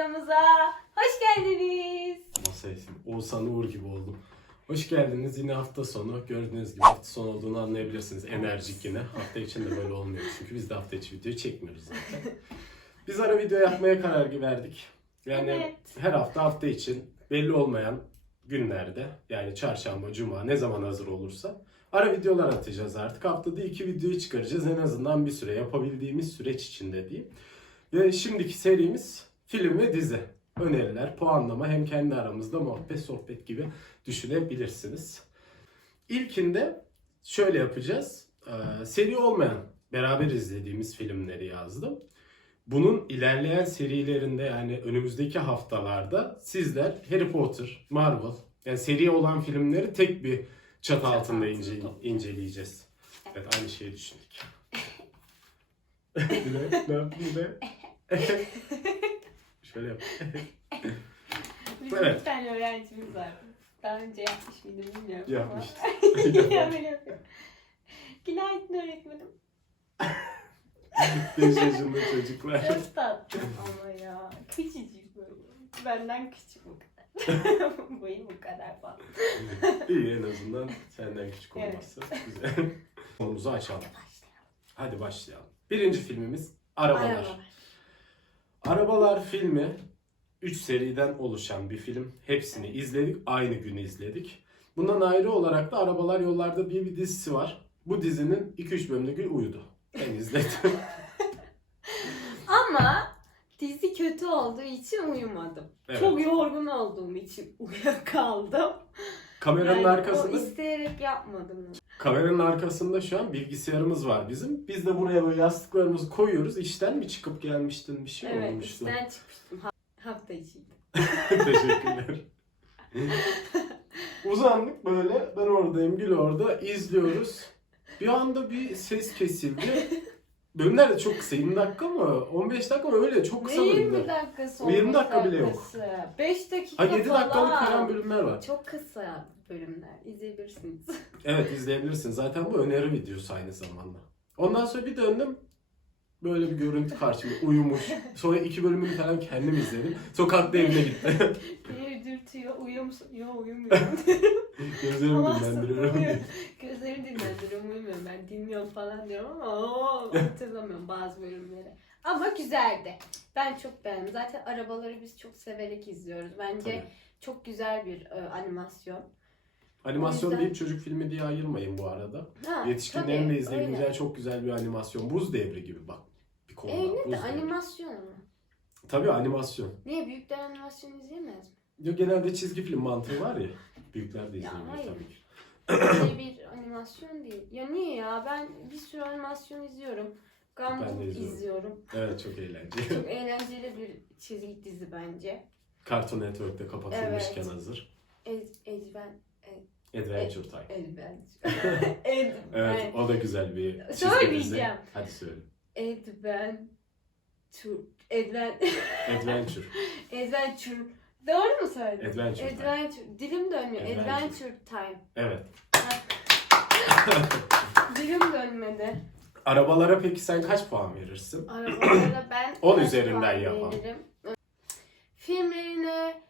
videomuza hoş geldiniz. Masa isim. Oğuzhan Uğur gibi oldum. Hoş geldiniz. Yine hafta sonu. Gördüğünüz gibi hafta sonu olduğunu anlayabilirsiniz. Enerjik yine. Hafta içinde böyle olmuyor. Çünkü biz de hafta içi video çekmiyoruz zaten. Biz ara video yapmaya karar verdik. Yani Evet. her hafta hafta için belli olmayan günlerde yani çarşamba, cuma ne zaman hazır olursa ara videolar atacağız artık. Haftada iki videoyu çıkaracağız en azından bir süre yapabildiğimiz süreç içinde diyeyim. Ve şimdiki serimiz film ve dizi. Öneriler, puanlama hem kendi aramızda muhabbet sohbet gibi düşünebilirsiniz. İlkinde şöyle yapacağız. Ee, seri olmayan beraber izlediğimiz filmleri yazdım. Bunun ilerleyen serilerinde yani önümüzdeki haftalarda sizler Harry Potter, Marvel yani seri olan filmleri tek bir çatı altında ince- inceleyeceğiz. Evet aynı şeyi düşündük. ne bir de? Şöyle yap. Bizim Evet. bir tane öğrencimiz var. Daha önce yapmış mıydım bilmiyorum. Yapmıştı. ama. ya böyle yapıyor. Günaydın öğretmenim. 5 yaşında çocuklar. Çok tatlı ama ya. Küçücük böyle. Benden küçük bu kadar. Boyu bu kadar falan. İyi en azından senden küçük Evet. olması güzel. Konumuzu açalım. Hadi başlayalım. Birinci filmimiz Arabalar. Arabalar. Arabalar filmi 3 seriden oluşan bir film. Hepsini izledik. Aynı gün izledik. Bundan ayrı olarak da Arabalar Yollarda diye bir dizisi var. Bu dizinin 2-3 bölümde Gül uyudu. Ben izledim. Ama dizi kötü olduğu için uyumadım. Evet. Çok yorgun olduğum için uyuyakaldım. Kameranın Yani arkasında o isteyerek yapmadım. Kameranın arkasında şu an bilgisayarımız var bizim. Biz de buraya böyle yastıklarımızı koyuyoruz. İşten mi çıkıp gelmiştin bir şey Evet, olmuştu. işten çıkmıştım. Ha- hafta içiydi. Teşekkürler. Uzandık böyle. Ben oradayım, Gül orada. izliyoruz. Bir anda bir ses kesildi. Bölümler de çok kısa. 20 dakika mı? 15 dakika mı? Öyle çok kısa Ne 20 bölümler. dakikası O 20 olması dakika bile yok. dakikası. 5 dakika Ha 7 dakikalık falan. falan bölümler var. Çok kısa bölümler. İzleyebilirsiniz. Evet izleyebilirsin. Zaten bu öneri videosu aynı zamanda. Ondan sonra bir döndüm. Böyle bir görüntü karşıma uyumuş. Sonra iki bölümünü falan kendim izledim. Sokakta evine gitti. Beni dürtüyor. Uyuyor musun? Yok uyumuyorum. Gözlerimi dinlendiriyorum. uyuyor. Gözlerimi dinlendiriyorum. Uyumuyorum. Ben dinliyorum falan diyorum ama o hatırlamıyorum bazı bölümleri. Ama güzeldi. Ben çok beğendim. Zaten arabaları biz çok severek izliyoruz. Bence Tabii. çok güzel bir e, animasyon. Animasyon O yüzden- deyip çocuk filmi diye ayırmayın bu arada. Ha, Yetişkinlerin de tabii, izleyebileceği öyle. çok güzel bir animasyon. Buz devri gibi bak. Bir konuda. Öyle Buz de devri. animasyon ama. Tabii animasyon. Niye büyükler animasyon izleyemez mi? Ya genelde çizgi film mantığı var ya. Büyükler de Ya izlemiyor hayır. tabii ki. Öyle bir animasyon değil. Ya niye ya? Ben bir sürü animasyon izliyorum. Ben de Gumball izliyorum. izliyorum. Evet çok eğlenceli. Çok eğlenceli bir çizgi dizi bence. Cartoon Network'te kapatılmışken Evet. hazır. Ed, Edven, Adventure Time. Edven, Ed, Evet o da güzel bir çizgi dizi. Söyleyeceğim. Hadi söyle. Edven, Tur, Edven, Adventure. Adventure. Doğru mu söyledim? Adventure Time. Adventure. Dilim dönmüyor. Adventure. Adventure time. Evet. Dilim dönmedi. Arabalara peki sen kaç puan verirsin? Arabalara ben 10 kaç üzerinden yapalım. Filmlerine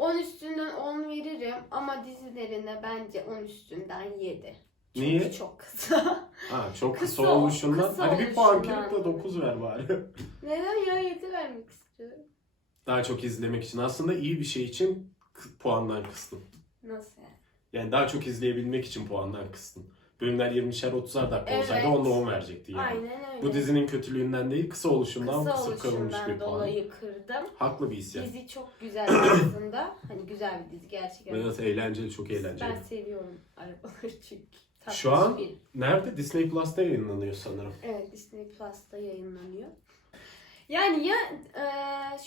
10 üstünden 10 veririm ama dizilerine bence 10 üstünden 7. Çünkü Niye? çok kısa. Ha, çok kısa, Kısa- oluşundan. kısa Hadi bir puan oluşundan. kırıp da 9 ver bari. Neden ya 7 vermek istiyorum? Daha çok izlemek için. Aslında iyi bir şey için k- puandan kıstım. Nasıl yani? Yani daha çok izleyebilmek için puandan kıstım. Bölümler 20'şer 30'ar dakika Evet. olsaydı 10'da 10 verecekti yani. Aynen öyle. Bu dizinin kötülüğünden değil kısa oluşundan kısa kısıp kalınmış bir oluşundan puan. dolayı kırdım. Haklı bir isyan. Dizi çok güzel aslında. Hani güzel bir dizi gerçekten. Evet eğlenceli çok eğlenceli. Ben seviyorum arabaları çünkü. Tatlı Şu an- bir- Nerede? Disney Plus'ta yayınlanıyor sanırım. Evet Disney Plus'ta yayınlanıyor. Yani ya e,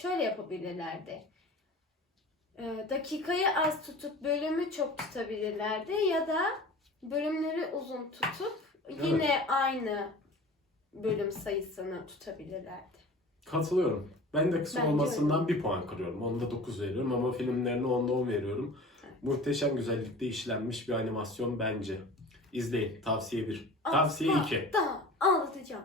şöyle yapabilirlerdi. E, dakikayı az tutup bölümü çok tutabilirlerdi ya da bölümleri uzun tutup yine aynı bölüm sayısını tutabilirlerdi. Katılıyorum. Ben de kısa Bence olmasından bir puan kırıyorum. Onda 9 veriyorum ama filmlerine onda 10 veriyorum. Evet. Muhteşem güzellikte işlenmiş bir animasyon bence. İzleyin. Tavsiye 1. Aa, Tavsiye ha, 2. Daha anlatacağım.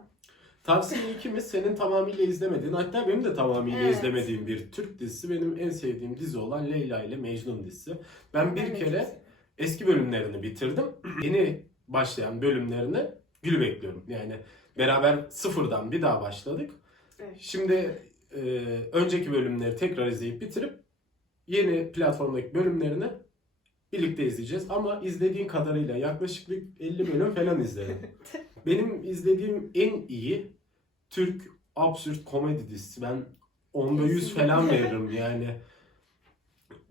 Tavsiye ikimiz senin tamamıyla izlemediğin hatta benim de tamamıyla Evet. izlemediğim bir Türk dizisi. Benim en sevdiğim dizi olan Leyla ile Mecnun dizisi. Ben bir Evet. kere eski bölümlerini bitirdim. Yeni başlayan bölümlerini gül bekliyorum. Yani beraber sıfırdan bir daha başladık. Evet. Şimdi e, önceki bölümleri tekrar izleyip bitirip yeni platformdaki bölümlerini birlikte izleyeceğiz. Ama izlediğin kadarıyla yaklaşık bir 50 bölüm falan izledim. Benim izlediğim en iyi Türk absürt komedi dizisi. Ben onda 100 Kesinlikle. falan veririm yani.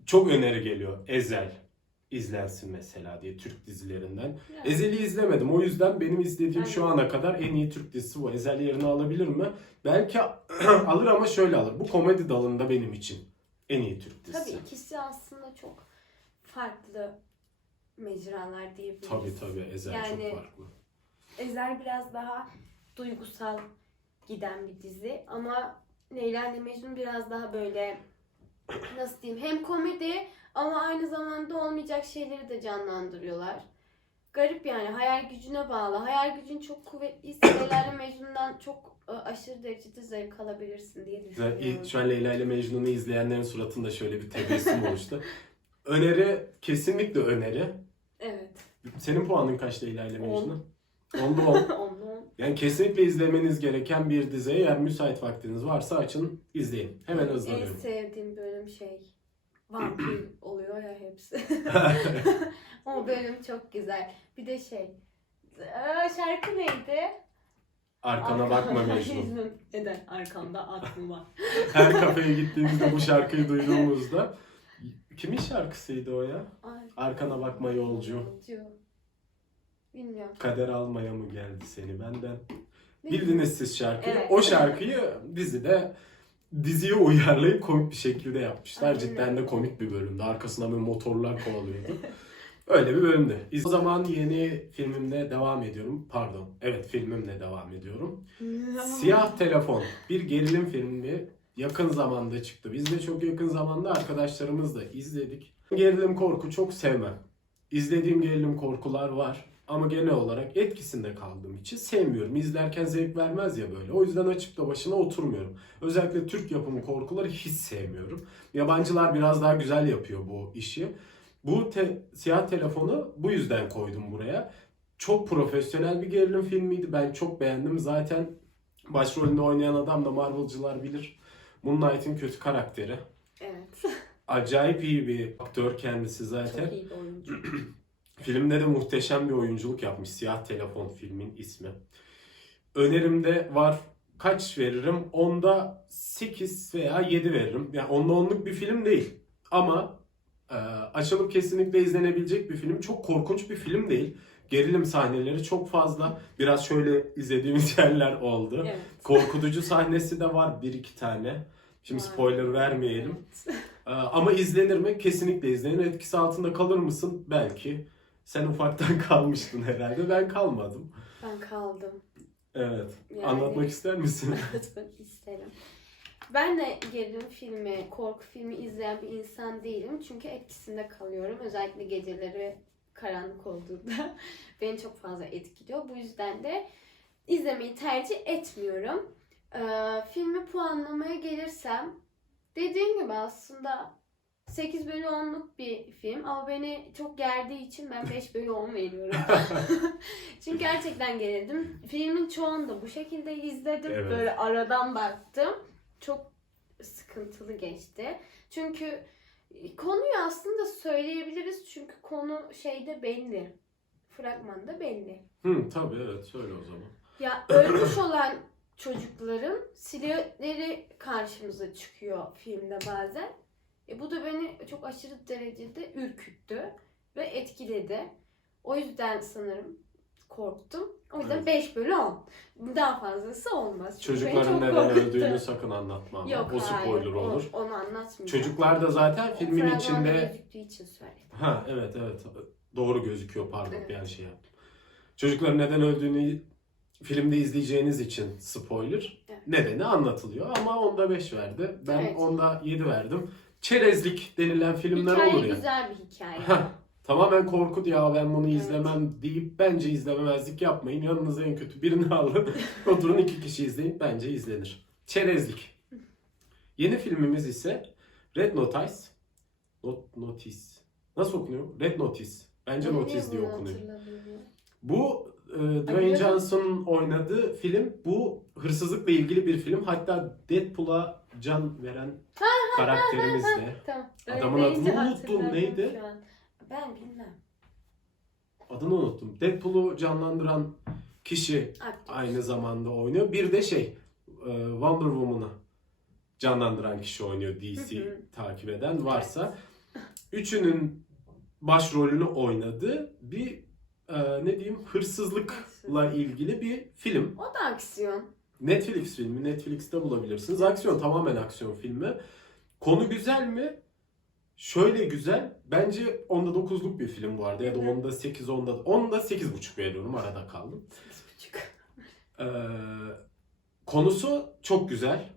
Çok öneri geliyor. Ezel izlensin mesela diye Türk dizilerinden. Yani. Ezel'i izlemedim. O yüzden benim izlediğim şu Aynen. ana kadar en iyi Türk dizisi bu. Ezel yerini alabilir mi? Belki alır ama şöyle alır. Bu komedi dalında benim için en iyi Türk dizisi. Tabii ikisi aslında çok farklı mecralar diyebiliriz. Tabii tabii Ezel Yani- çok farklı. Ezel biraz daha duygusal giden bir dizi ama Leyla ile Mecnun biraz daha böyle nasıl diyeyim hem komedi ama aynı zamanda olmayacak şeyleri de canlandırıyorlar. Garip yani hayal gücüne bağlı. Hayal gücün çok kuvvetliyse Leyla ile Mecnun'dan çok e, aşırı derecede zevk alabilirsin diye düşünüyorum. Şu an Leyla ile Mecnun'u izleyenlerin suratında şöyle bir tebessüm oluştu. Öneri kesinlikle öneri. Evet. Senin puanın kaç Leyla ile On. Mecnun? Onda 10. Onu Yani kesinlikle izlemeniz gereken bir dizi. Eğer müsait vaktiniz varsa açın izleyin. Hemen en hızlanıyorum. sevdiğim bölüm şey vampir oluyor ya hepsi. o bölüm çok güzel. Bir de şey aa, şarkı neydi? Arkana bakma Mecnun. Neden? Arkamda at mı var? Her kafeye gittiğimizde bu şarkıyı duyduğumuzda kimin şarkısıydı o ya? Ay, Arkana bakma yolcu. Bilmiyorum. Kader almaya mı geldi seni benden? Bildiniz siz şarkıyı. Evet. O şarkıyı dizide diziye uyarlayıp komik bir şekilde yapmışlar. Aynen. Cidden de komik bir bölümdü. Arkasına böyle motorlar kovalıyordu. Öyle bir bölümdü. O zaman yeni filmimle devam ediyorum. Pardon. Evet filmimle devam ediyorum. Siyah Telefon. Bir gerilim filmi. Yakın zamanda çıktı. Biz de çok yakın zamanda arkadaşlarımızla izledik. Gerilim korku çok sevmem. İzlediğim gerilim korkular var. Ama genel olarak etkisinde kaldığım için sevmiyorum. İzlerken zevk vermez ya böyle. O yüzden açıp da başına oturmuyorum. Özellikle Türk yapımı korkuları hiç sevmiyorum. Yabancılar biraz daha güzel yapıyor bu işi. Bu te- siyah telefonu bu yüzden koydum buraya. Çok profesyonel bir gerilim filmiydi. Ben çok beğendim. Zaten başrolünde oynayan adam da Marvel'cılar bilir. Moon Knight'in kötü karakteri. Evet. Acayip iyi bir aktör kendisi zaten. Çok iyi bir oyuncu. Filmde de muhteşem bir oyunculuk yapmış. Siyah Telefon filmin ismi. Önerimde var. Kaç veririm? Onda 8 veya 7 veririm. Yani onda onluk bir film değil. Ama e, açılıp kesinlikle izlenebilecek bir film. Çok korkunç bir film değil. Gerilim sahneleri çok fazla. Biraz şöyle izlediğimiz yerler oldu. Evet. Korkutucu sahnesi de var bir iki tane. Şimdi spoiler vermeyelim. Evet. Ee, Ama izlenir mi? Kesinlikle izlenir. Etkisi altında kalır mısın? Belki. Sen ufaktan kalmıştın herhalde. Ben kalmadım. Ben kaldım. Evet. Yani- Anlatmak ister misin? İsterim. Ben de gerilim filmi, korku filmi izleyen bir insan değilim. Çünkü etkisinde kalıyorum. Özellikle geceleri karanlık olduğunda beni çok fazla etkiliyor. Bu yüzden de izlemeyi tercih etmiyorum. Ee, filmi puanlamaya gelirsem dediğim gibi aslında 8 bölü 10'luk bir film ama beni çok gerdiği için ben 5 bölü 10 veriyorum. Çünkü gerçekten gerildim. Filmin çoğunu da bu şekilde izledim. Evet. Böyle aradan baktım. Çok sıkıntılı geçti. Çünkü konuyu aslında söyleyebiliriz. Çünkü konu şeyde belli. Fragmanda belli. Hı, tabii evet. Söyle o zaman. Ya ölmüş olan çocukların silüetleri karşımıza çıkıyor filmde bazen. E bu da beni çok aşırı derecede ürküttü ve etkiledi. O yüzden sanırım korktum. O yüzden Evet. 5 bölü 10. Daha fazlası olmaz. Çünkü Çocukların neden korkuttu. öldüğünü sakın anlatma ama. Yok o hayır, spoiler o- olur. Onu anlatmayacağım. Çocuklar da zaten filmin Fragmanda içinde... gözüktüğü için söyledim. Ha evet evet. Doğru gözüküyor pardon. Evet. Yani şey yaptım. Çocukların neden öldüğünü filmde izleyeceğiniz için spoiler. Evet. Nedeni anlatılıyor ama onda 5 verdi. Ben Evet. onda 7 verdim. Çerezlik denilen filmler Hikaye olur ya. güzel bir hikaye. Tamamen korku diye "Aa, ben bunu Evet. izlemem deyip bence izlememezlik yapmayın. Yanınıza en kötü birini alın. Oturun iki kişi izleyin. Bence izlenir. Çerezlik. Yeni filmimiz ise Red Notice. Not, Notice. Nasıl okunuyor? Red Notice. Bence Notice diye okunuyor. ya? Bu e, Dwayne biliyorum. Johnson'ın oynadığı film. Bu hırsızlıkla ilgili bir film. Hatta Deadpool'a can veren karakterimiz de. Tamam. Adamın deyince adını unuttum, hatırladım neydi? şu an. Ben bilmem. Adını unuttum. Deadpool'u canlandıran kişi Aktör. aynı zamanda oynuyor. Bir de şey e, Wonder Woman'ı canlandıran kişi oynuyor DC hı. takip eden varsa. Üçünün başrolünü oynadığı bir e, ne diyeyim hırsızlıkla ilgili bir film. O da aksiyon. Netflix filmi. Netflix'te bulabilirsiniz. Aksiyon tamamen aksiyon filmi. Konu güzel mi? Şöyle güzel. Bence onda 9'luk bir film arada ya da onda 8 onda onda 8.5 veriyorum. Arada kaldım. Sekiz buçuk. Ee, konusu çok güzel.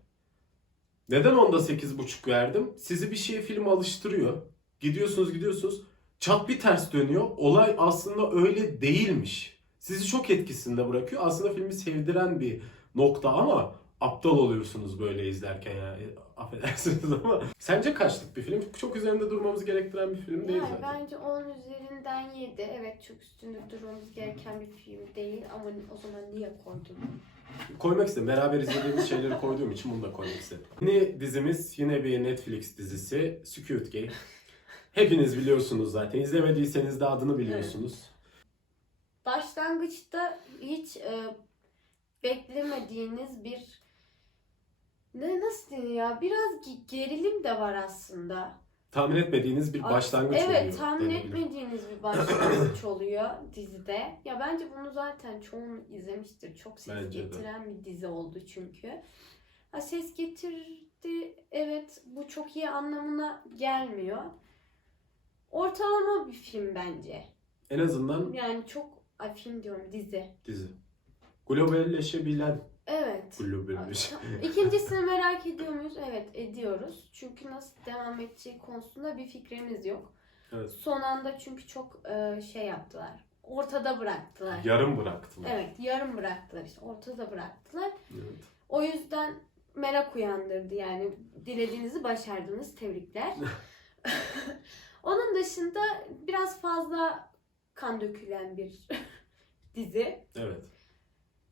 Neden onda 8.5 verdim? Sizi bir şeye film alıştırıyor. Gidiyorsunuz gidiyorsunuz. Çat bir ters dönüyor. Olay aslında öyle değilmiş. Sizi çok etkisinde bırakıyor. Aslında filmi sevdiren bir nokta ama aptal oluyorsunuz böyle izlerken yani. Affedersiniz ama. Sence kaçlık bir film? Çok üzerinde durmamız gerektiren bir film değil Yani zaten. bence 10 üzerinden 7. Evet çok üstünde durmamız gereken bir film değil ama o zaman niye koydun? Koymak istedim. Beraber izlediğimiz şeyleri koyduğum için bunu da koymak istedim. Yeni dizimiz yine bir Netflix dizisi Squid Game. Hepiniz biliyorsunuz zaten. İzlemediyseniz de adını biliyorsunuz. Başlangıçta hiç e, beklemediğiniz bir ne nasıl denir ya biraz ge- gerilim de var aslında. Tahmin etmediğiniz bir başlangıç oluyor. Evet tahmin etmediğiniz bir başlangıç oluyor dizide. Ya bence bunu zaten çoğun izlemiştir. Çok ses Bence de. getiren bir dizi oldu çünkü. Ha, ses getirdi evet bu çok iyi anlamına gelmiyor. Ortalama bir film bence. En azından Yani çok ay film diyorum dizi. dizi. Globalleşebilen Evet. globalleş. İkincisini merak ediyor muyuz? Evet ediyoruz. Çünkü nasıl devam edeceği konusunda bir fikrimiz yok. Evet. Son anda çünkü çok e, şey yaptılar. Ortada bıraktılar. Yarım bıraktılar. Evet yarım bıraktılar işte ortada bıraktılar. Evet. O yüzden merak uyandırdı yani dilediğinizi başardınız tebrikler. Onun dışında biraz fazla kan dökülen bir dizi. Evet.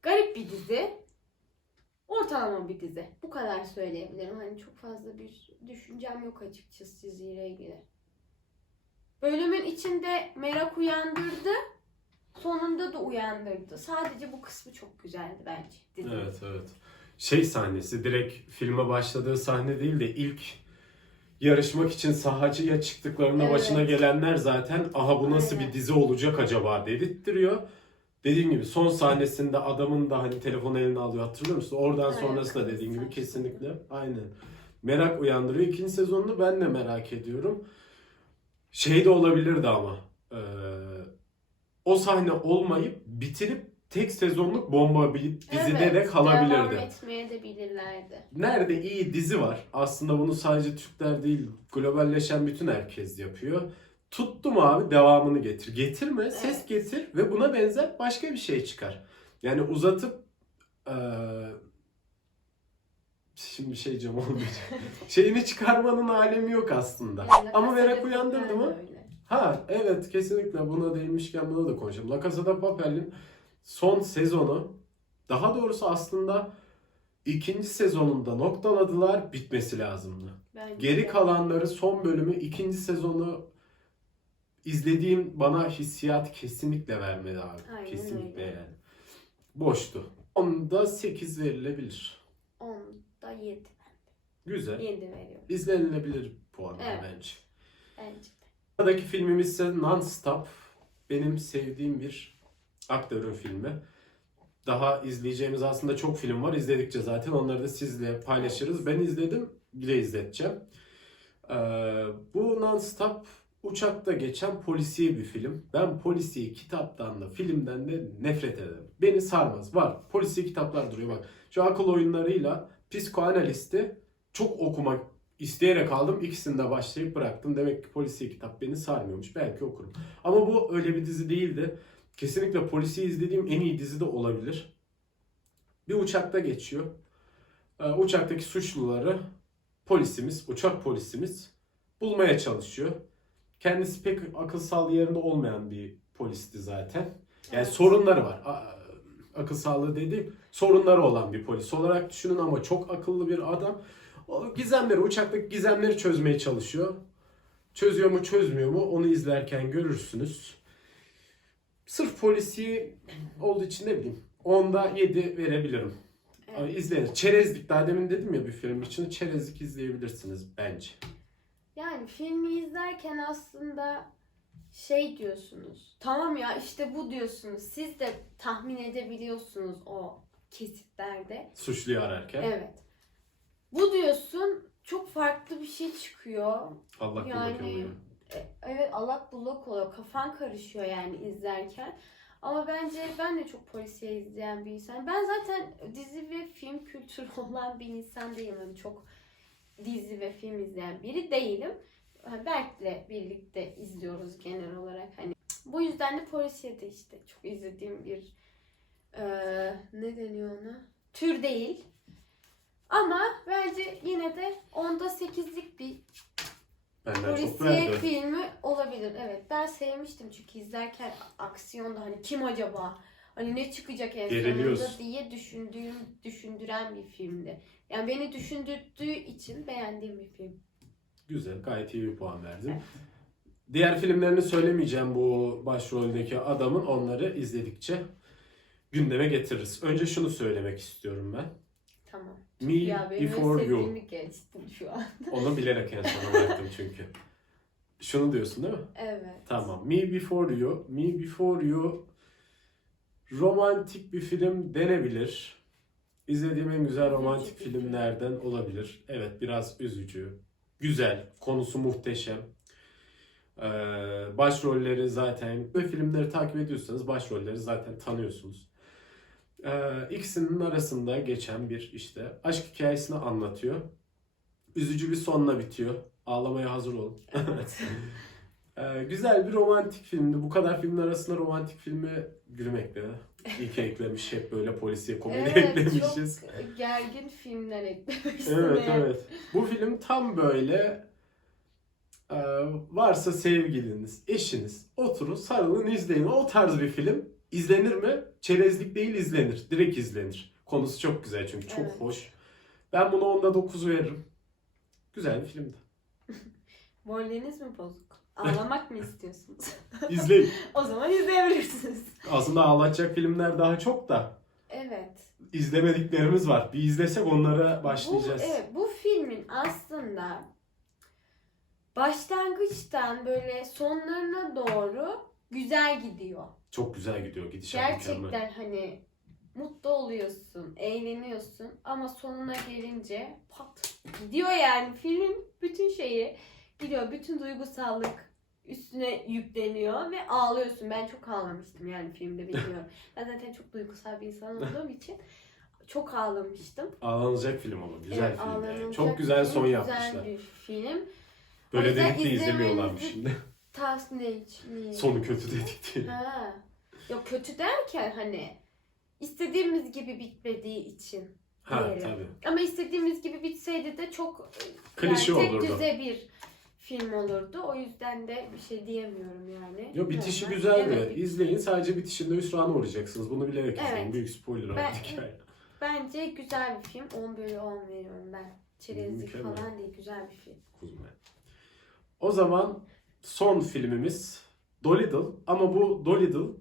Garip bir dizi. Ortalama bir dizi. Bu kadar söyleyebilirim. Hani çok fazla bir düşüncem yok açıkçası diziyle ilgili. Bölümün içinde merak uyandırdı. Sonunda da uyandırdı. Sadece bu kısmı çok güzeldi bence. Dizinin. Evet evet. Şey sahnesi direkt filme başladığı sahne değil de ilk yarışmak için sahacıya çıktıklarında Evet. başına gelenler zaten aha bu nasıl Aynen. bir dizi olacak acaba dedirttiriyor. Dediğim gibi son sahnesinde adamın da hani telefonu eline alıyor hatırlıyor musun? Oradan Evet, sonrası da dediğin gibi saçlı. kesinlikle aynen. Merak uyandırıyor. İkinci sezonunu ben de merak ediyorum. Şey de olabilirdi ama eee, o sahne olmayıp bitirip tek sezonluk bomba bir dizide Evet, de kalabilirdi. Devam etmeye de bilirlerdi. Nerede iyi dizi var. Aslında bunu sadece Türkler değil, globalleşen bütün herkes yapıyor. Tuttum abi devamını getir. Getirme, ses Evet. getir ve buna benzer başka bir şey çıkar. Yani uzatıp eee şimdi şey diyeceğim olmayacak. Şeyini çıkarmanın alemi yok aslında. Yani Ama merak uyandırdı mı? öyle. Ha evet kesinlikle buna değinmişken buna da konuşalım. La Casa de Papel'in son sezonu daha doğrusu aslında ikinci sezonunda noktaladılar bitmesi lazımdı. Bence Geri de. kalanları son bölümü ikinci sezonu izlediğim bana hissiyat kesinlikle vermedi abi. Aynen kesinlikle öyle. yani. Boştu. Onda 8 verilebilir. Onda 7. Güzel. 7 veriyorum. İzlenilebilir puanlar Evet. bence. Bence de. Sıradaki filmimiz ise Non-Stop. Benim sevdiğim bir aktörün filmi. Daha izleyeceğimiz aslında çok film var. İzledikçe zaten onları da sizle paylaşırız. Ben izledim, bir de izleteceğim. Ee, bu Non-Stop uçakta geçen polisiye bir film. Ben polisiye kitaptan da filmden de nefret ederim. Beni sarmaz. Var. Polisiye kitaplar duruyor bak. Şu akıl oyunlarıyla psikoanalisti çok okumak isteyerek aldım. İkisini de başlayıp bıraktım. Demek ki polisiye kitap beni sarmıyormuş. Belki okurum. Ama bu öyle bir dizi değildi. Kesinlikle polisiye izlediğim en iyi dizi de olabilir. Bir uçakta geçiyor. Ee, uçaktaki suçluları polisimiz, uçak polisimiz bulmaya çalışıyor. Kendisi pek akıl sağlığı yerinde olmayan bir polisti zaten. Yani Evet. sorunları var. A- Akıl sağlığı dediğim sorunları olan bir polis olarak düşünün ama çok akıllı bir adam. O gizemleri, uçaktaki gizemleri çözmeye çalışıyor. Çözüyor mu çözmüyor mu onu izlerken görürsünüz. Sırf polisi olduğu için ne bileyim. Onda 7 verebilirim. Evet. İzlenir. Çerezlik daha demin dedim ya bir film için. Çerezlik izleyebilirsiniz bence. Yani filmi izlerken aslında şey diyorsunuz. Tamam ya işte bu diyorsunuz. Siz de tahmin edebiliyorsunuz o kesitlerde. Suçluyu ararken. Evet. Bu diyorsun çok farklı bir şey çıkıyor. Allah Yani- oluyor. E, Evet allak bullak oluyor. Kafan karışıyor yani izlerken. Ama bence ben de çok polisiye izleyen bir insan. Ben zaten dizi ve film kültürü olan bir insan değilim. Hani çok dizi ve film izleyen biri değilim. Berk'le birlikte izliyoruz genel olarak. Hani bu yüzden de polisiye de işte çok izlediğim bir e, ne deniyor ona? Tür değil. Ama bence yine de onda 8'lik bir Benden çok Polisiye filmi olabilir. Evet ben sevmiştim çünkü izlerken aksiyonda hani kim acaba? Hani ne çıkacak en sonunda Geriliyorsun. diye düşündüğüm, düşündüren bir filmdi. Yani beni düşündürdüğü için beğendiğim bir film. Güzel, gayet iyi bir puan verdin. Diğer filmlerini söylemeyeceğim bu başroldeki adamın. Onları izledikçe gündeme getiririz. Önce şunu söylemek istiyorum ben. Tamam. Me ya Before You. geçtim şu an. Onu bilerek en sona bıraktım çünkü. Şunu diyorsun değil mi? Evet. Tamam. Me Before You. Me Before You romantik bir film denebilir. İzlediğim en güzel romantik filmlerden olabilir. Evet biraz üzücü. Güzel. Konusu muhteşem. Ee, başrolleri zaten ve filmleri takip ediyorsanız başrolleri zaten tanıyorsunuz. Ee, ikisinin arasında geçen bir işte aşk hikayesini anlatıyor. Üzücü bir sonla bitiyor. Ağlamaya hazır olun. Evet. Ee, güzel bir romantik filmdi. Bu kadar filmin arasında romantik filmi gülmek be. Ki eklemiş. Hep böyle polisiye komedi evet eklemişiz. çok gergin filmler eklemişsin. Evet yani. evet. Bu film tam böyle e, varsa sevgiliniz, eşiniz oturun sarılın izleyin. O tarz bir film. İzlenir mi? Çerezlik değil izlenir. Direkt izlenir. Konusu çok güzel çünkü çok Evet. hoş. Ben buna 10'da 9 veririm. Güzel bir filmdi. Moraliniz mi bozuk? Ağlamak mı istiyorsunuz? İzleyin. o zaman izleyebilirsiniz. Aslında ağlatacak filmler daha çok da Evet. izlemediklerimiz var. Bir izlesek onlara başlayacağız. Bu, evet, bu filmin aslında başlangıçtan böyle sonlarına doğru güzel gidiyor. Çok güzel gidiyor gidişat mükemmel. Gerçekten hani mutlu oluyorsun, eğleniyorsun ama sonuna gelince pat gidiyor yani filmin bütün şeyi gidiyor. Bütün duygusallık üstüne yükleniyor ve ağlıyorsun. Ben çok ağlamıştım yani filmde bilmiyorum. ben zaten çok duygusal bir insan olduğum için çok ağlamıştım. Ağlanacak film ama güzel Evet, film yani. Çok güzel film, son güzel yapmışlar. bir film. Böyle dedik de izlemiyorlarmış şimdi. Tavsiye için. Sonu kötü dedik diye. Ha. Yok kötü derken hani istediğimiz gibi bitmediği için. Ha diyelim. tabii. Ama istediğimiz gibi bitseydi de çok e, Klişe yani tek olurdu. düze bir film olurdu. O yüzden de bir şey diyemiyorum yani. Yo bitişi Normal. güzeldi. Evet, İzleyin sadece bitişinde hüsrana uğrayacaksınız. Bunu bilerek izleyin. Evet. Büyük spoiler Ben- artık. Bence güzel bir film. 10 bölü 10 veriyorum ben. Çerezlik Mükemmel. falan değil. Güzel bir film. Kuzma. O zaman son filmimiz Dolittle. Ama bu Dolittle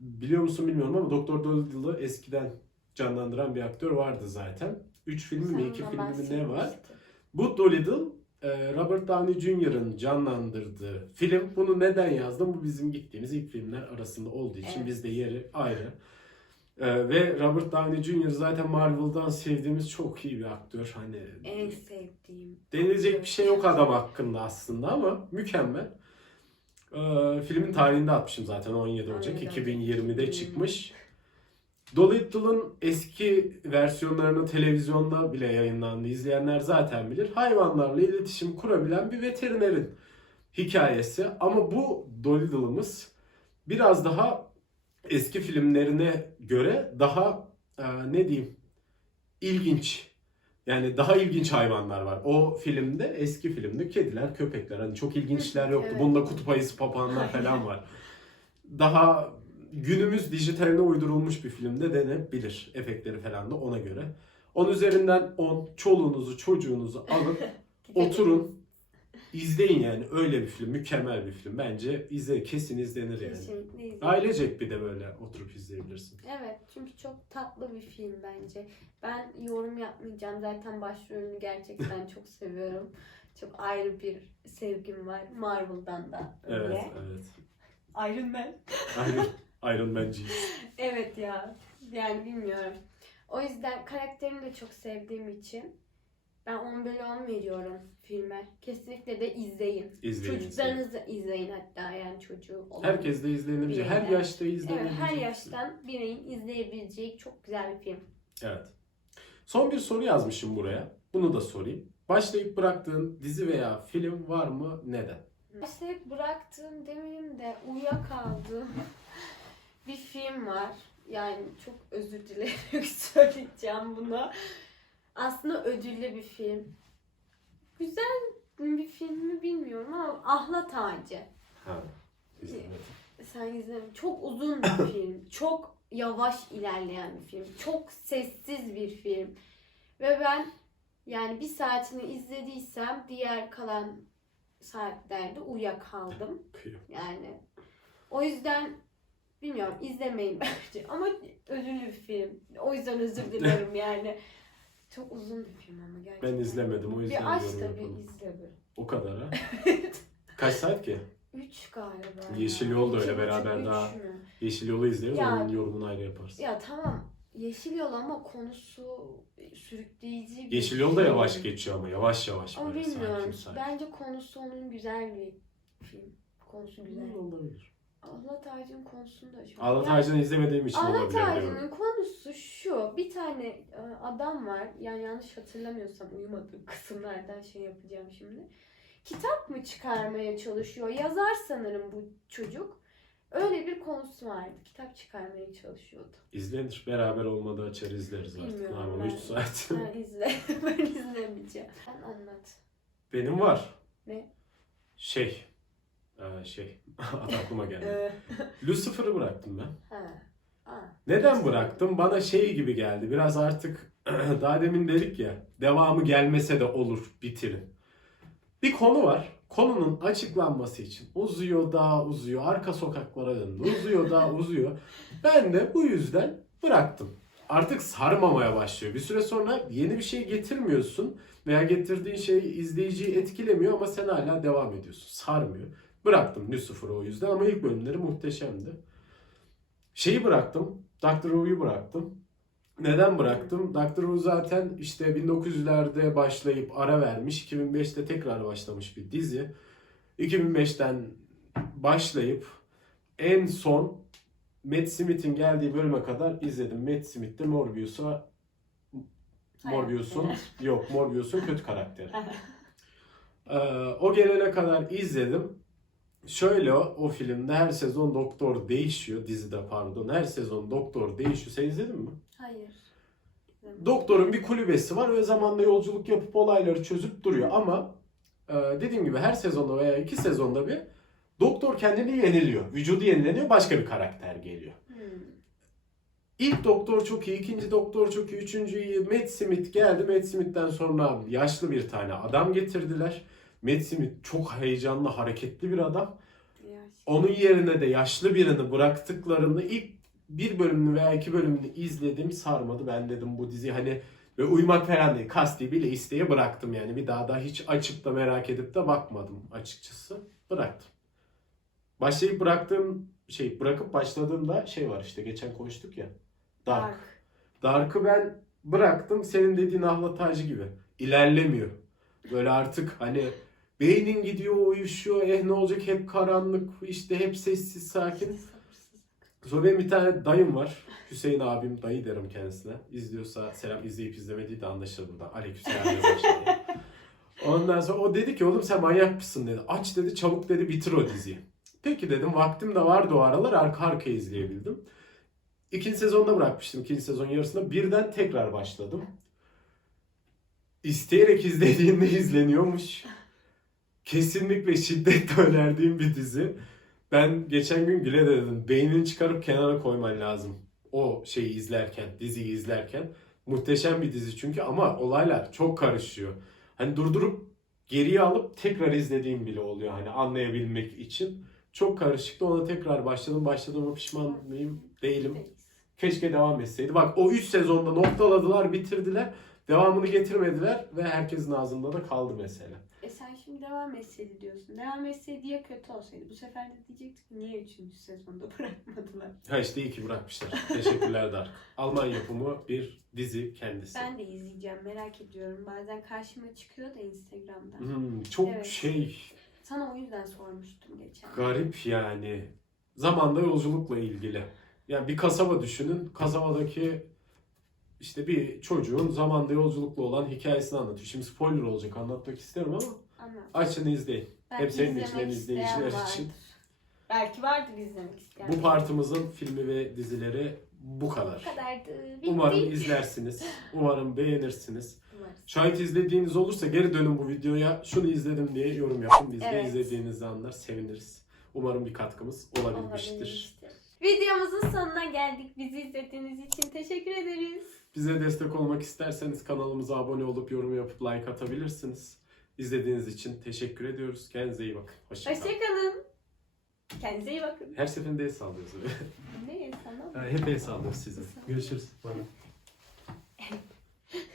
biliyor musun bilmiyorum ama Doktor Dolittle'ı eskiden canlandıran bir aktör vardı zaten. 3 filmi mi Sen 2 ondan filmi mi ne var? bahsetmiştin. Bu Dolittle Robert Downey Jr.'ın canlandırdığı film. Bunu neden yazdım? Bu bizim gittiğimiz ilk filmler arasında olduğu için Evet. bizde yeri ayrı. E, ve Robert Downey Jr. zaten Marvel'dan sevdiğimiz çok iyi bir aktör. Hani En sevdiğim. denilecek bir şey yok adam hakkında aslında ama mükemmel. E, filmin tarihinde atmışım zaten 17 Ocak Aynen. 2020'de çıkmış. Dolittle'ın eski versiyonlarını televizyonda bile yayınlandı. İzleyenler zaten bilir. Hayvanlarla iletişim kurabilen bir veterinerin hikayesi. Ama bu Dolittle'ımız biraz daha eski filmlerine göre daha e, ne diyeyim ilginç. Yani daha ilginç hayvanlar var. O filmde eski filmde kediler, köpekler hani çok ilginçler yoktu. Evet. Bunda kutup ayısı, papağanlar falan var. Daha günümüz dijitaline uydurulmuş bir filmde denebilir. Efektleri falan da ona göre. 10 üzerinden 10 çoluğunuzu çocuğunuzu alıp oturun izleyin yani öyle bir film mükemmel bir film bence izle kesin izlenir yani. Kesinlikle. Ailecek bir de böyle oturup izleyebilirsin. Evet çünkü çok tatlı bir film bence. Ben yorum yapmayacağım. Zaten başrolünü gerçekten çok seviyorum. Çok ayrı bir sevgim var. Marvel'dan da öyle. Evet, evet. Iron Man. Iron, Iron Man'ci. Evet ya. Yani bilmiyorum. O yüzden karakterini de çok sevdiğim için ben 10 bölü 10 veriyorum filme. Kesinlikle de izleyin. İzleyin. Çocuklarınızı izleyin hatta yani çocuğu olan. Herkes de izleyebilecek. Her Bireyler. yaşta Evet, her yaştan bireyin izleyebileceği çok güzel bir film. Evet. Son bir soru yazmışım buraya. Bunu da sorayım. Başlayıp bıraktığın dizi veya film var mı? Neden? Başlayıp bıraktığım demeyeyim de uyuyakaldığım bir film var. Yani çok özür dileyerek söyleyeceğim bunu. Aslında ödüllü bir film. Güzel bir film mi bilmiyorum ama Ahlat Ağacı. Ha. izlemedim. Sen izle. Çok uzun bir film. Çok yavaş ilerleyen bir film. Çok sessiz bir film. Ve ben yani bir saatini izlediysem diğer kalan saatlerde uyuyakaldım. Yani o yüzden bilmiyorum izlemeyin bence ama ödüllü bir film. O yüzden özür dilerim yani. Çok uzun bir film ama gerçekten. Ben izlemedim o yüzden Bir aç da bir izle bir. O kadar ha. Kaç saat ki? Üç galiba. Yeşil. Yol da öyle beraber üç daha- mü? Yeşil Yol'u izleriz Ya- onun yorumunu ayrı yaparız. Ya tamam Yeşil Yol ama konusu sürükleyici bir Yeşil Yol da film. yavaş geçiyor ama yavaş yavaş Ama böyle bilmiyorum. sakin sakin. Bence konusu onun güzel bir film. Konusu güzel. Olabilir. Allah Ağacı'nın konusunu da çok. Ağlat Yani- izlemediğim için Ahmet olabilir diyorum. Ağacı'nın konusu şu. Bir tane e, adam var. Yani yanlış hatırlamıyorsam uyumadığım kısımlardan şey yapacağım şimdi. Kitap mı çıkarmaya çalışıyor? Yazar sanırım bu çocuk. Öyle bir konusu vardı. Kitap çıkarmaya çalışıyordu. İzlenir. Beraber olmadı açar izleriz artık. Bilmiyorum ben. 3 saat. Ben izle. ben izlemeyeceğim. Sen anlat. Benim var. Ne? Şey. Aa, şey. Adı aklıma geldi. Ee, Lucifer'ı bıraktım ben. ha. Neden bıraktım? Bana şey gibi geldi. Biraz artık daha demin dedik ya. Devamı gelmese de olur. Bitirin. Bir konu var. Konunun açıklanması için uzuyor daha uzuyor. Arka sokaklara döndü. Uzuyor daha uzuyor. Ben de bu yüzden bıraktım. Artık sarmamaya başlıyor. Bir süre sonra yeni bir şey getirmiyorsun veya getirdiğin şey izleyiciyi etkilemiyor ama sen hala devam ediyorsun. Sarmıyor. Bıraktım Lucifer'ı o yüzden ama ilk bölümleri muhteşemdi. Şeyi bıraktım. Doctor Who'yu bıraktım. Neden bıraktım? Doctor Who zaten işte 1900'lerde başlayıp ara vermiş. 2005'te tekrar başlamış bir dizi. 2005'ten başlayıp en son Matt Smith'in geldiği bölüme kadar izledim. Matt Smith de Morbius'a Morbius'un yok Morbius'un kötü karakteri. Ee, o gelene kadar izledim. Şöyle o, filmde her sezon doktor değişiyor. Dizide pardon. Her sezon doktor değişiyor. Sen izledin mi? Hayır. Doktorun bir kulübesi var ve zamanla yolculuk yapıp olayları çözüp duruyor. Ama e, dediğim gibi her sezonda veya iki sezonda bir doktor kendini yeniliyor. Vücudu yenileniyor. Başka bir karakter geliyor. Hmm. İlk doktor çok iyi, ikinci doktor çok iyi, üçüncü iyi. Matt Smith geldi. Matt Smith'ten sonra yaşlı bir tane adam getirdiler. Matt Smith çok heyecanlı, hareketli bir adam. Onun yerine de yaşlı birini bıraktıklarında ilk bir bölümünü veya iki bölümünü izledim sarmadı. Ben dedim bu dizi hani ve uyumak falan değil. Kasti bile isteye bıraktım yani. Bir daha da hiç açıp da merak edip de bakmadım açıkçası. Bıraktım. Başlayıp bıraktığım şey bırakıp başladığımda şey var işte geçen konuştuk ya. Dark. Dark. Dark'ı ben bıraktım senin dediğin ahlatacı gibi. İlerlemiyor. Böyle artık hani beynin gidiyor uyuşuyor. Eh ne olacak hep karanlık işte hep sessiz sakin. Sonra benim bir tane dayım var. Hüseyin abim, dayı derim kendisine. İzliyorsa selam izleyip izlemediği de anlaşılır burada. Aleykümselam yazar işte. Ondan sonra o dedi ki oğlum sen manyak mısın dedi. Aç dedi çabuk dedi bitir o diziyi. Peki dedim vaktim de vardı o aralar arka arkaya izleyebildim. İkinci sezonda bırakmıştım ikinci sezon yarısında. Birden tekrar başladım. İsteyerek izlediğinde izleniyormuş. Kesinlikle şiddetle önerdiğim bir dizi. Ben geçen gün de dedim. Beynini çıkarıp kenara koyman lazım. O şeyi izlerken, diziyi izlerken. Muhteşem bir dizi çünkü ama olaylar çok karışıyor. Hani durdurup geriye alıp tekrar izlediğim bile oluyor hani anlayabilmek için. Çok karışıktı. Ona tekrar başladım. Başladığıma pişman mıyım? Değilim. Keşke devam etseydi. Bak o 3 sezonda noktaladılar, bitirdiler. Devamını getirmediler ve herkesin ağzında da kaldı mesela. Şimdi devam etseydi diyorsun. Devam etseydi ya kötü olsaydı. Bu sefer de diyecektik ki niye 3. sezonda bırakmadılar. Ha işte iyi ki bırakmışlar. Teşekkürler Dark. Alman yapımı bir dizi kendisi. Ben de izleyeceğim merak ediyorum. Bazen karşıma çıkıyor da Instagram'da. Hmm, çok Evet. şey Sana o yüzden sormuştum geçen. garip yani. Zamanda yolculukla ilgili. Yani bir kasaba düşünün. Kasabadaki işte bir çocuğun zamanda yolculukla olan hikayesini anlatıyor. Şimdi spoiler olacak anlatmak isterim ama Açın izleyin. Belki Hep senin için, izlemek isteyen izleyiciler vardır. için. Belki vardır izlemek isteyen. Bu partımızın filmi ve dizileri bu kadar. Bu kadardı. Bitti. Umarım izlersiniz. Umarım beğenirsiniz. Umarım. Şayet izlediğiniz olursa geri dönün bu videoya. Şunu izledim diye yorum yapın. Biz de Evet. izlediğinizi anlar, seviniriz. Umarım bir katkımız olabilmiştir. Olabilmiştir. Videomuzun sonuna geldik. Bizi izlediğiniz için teşekkür ederiz. Bize destek olmak isterseniz kanalımıza abone olup yorum yapıp like atabilirsiniz. İzlediğiniz için teşekkür ediyoruz. Kendinize iyi bakın. Hoşçakalın. Hoşçakalın. Kendinize iyi bakın. Her seferinde el sallıyoruz. Ne sana? hep el sallıyoruz size. Görüşürüz. Bye.